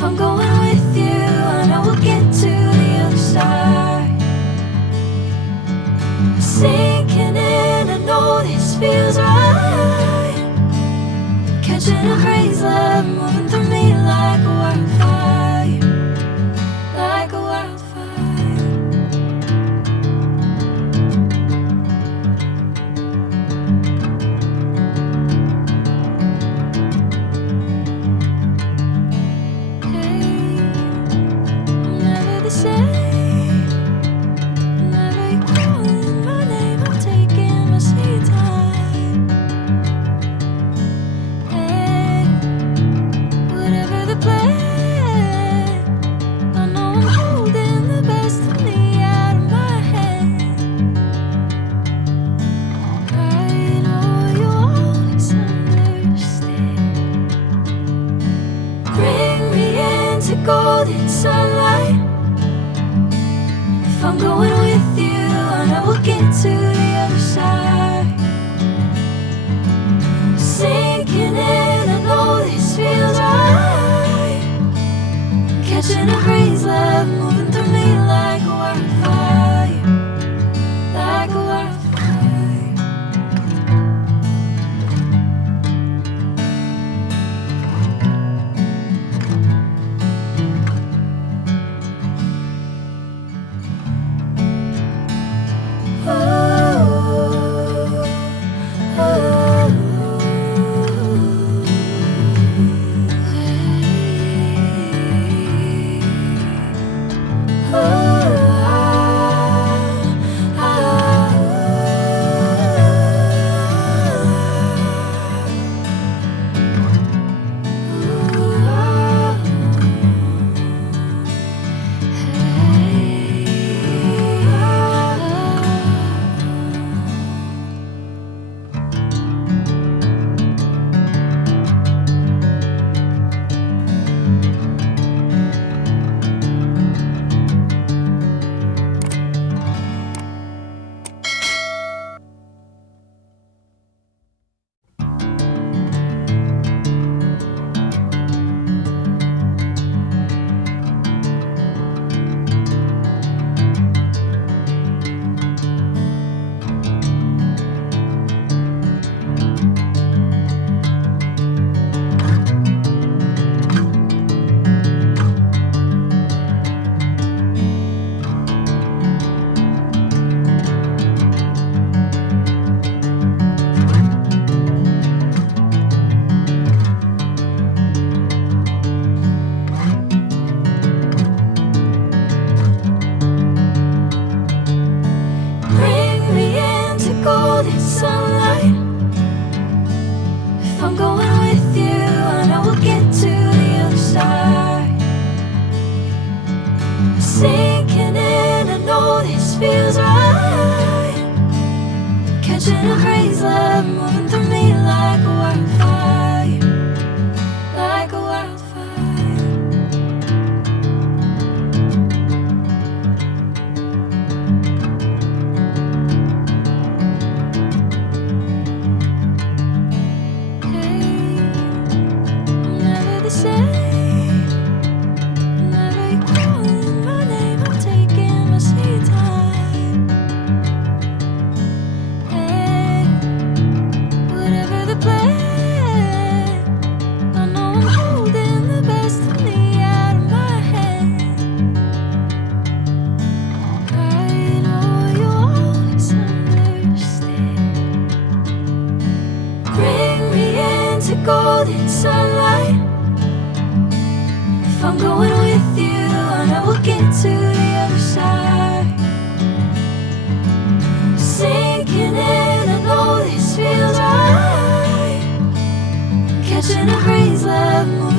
If I'm going with you, I know we'll get to the other side. Sinking in, I know this feels right. Catching a breeze, love moving through me like a wildfire, like a wildfire. Golden sunlight. If I'm going with you, I know we'll get to the other side. Sinking in, I know this feels right. Catching a breeze, love moving through me like a wildfire, like a wildfire. Sunlight. If I'm going with you, I know we'll get to the other side. Sinking in, I know this feels right. Catching a breeze, love moving through me like a wildfire, like a wildfire. Golden sunlight. If I'm going with you, I know we'll get to the other side. Sinking in, I know this feels right. Catching a breeze, love.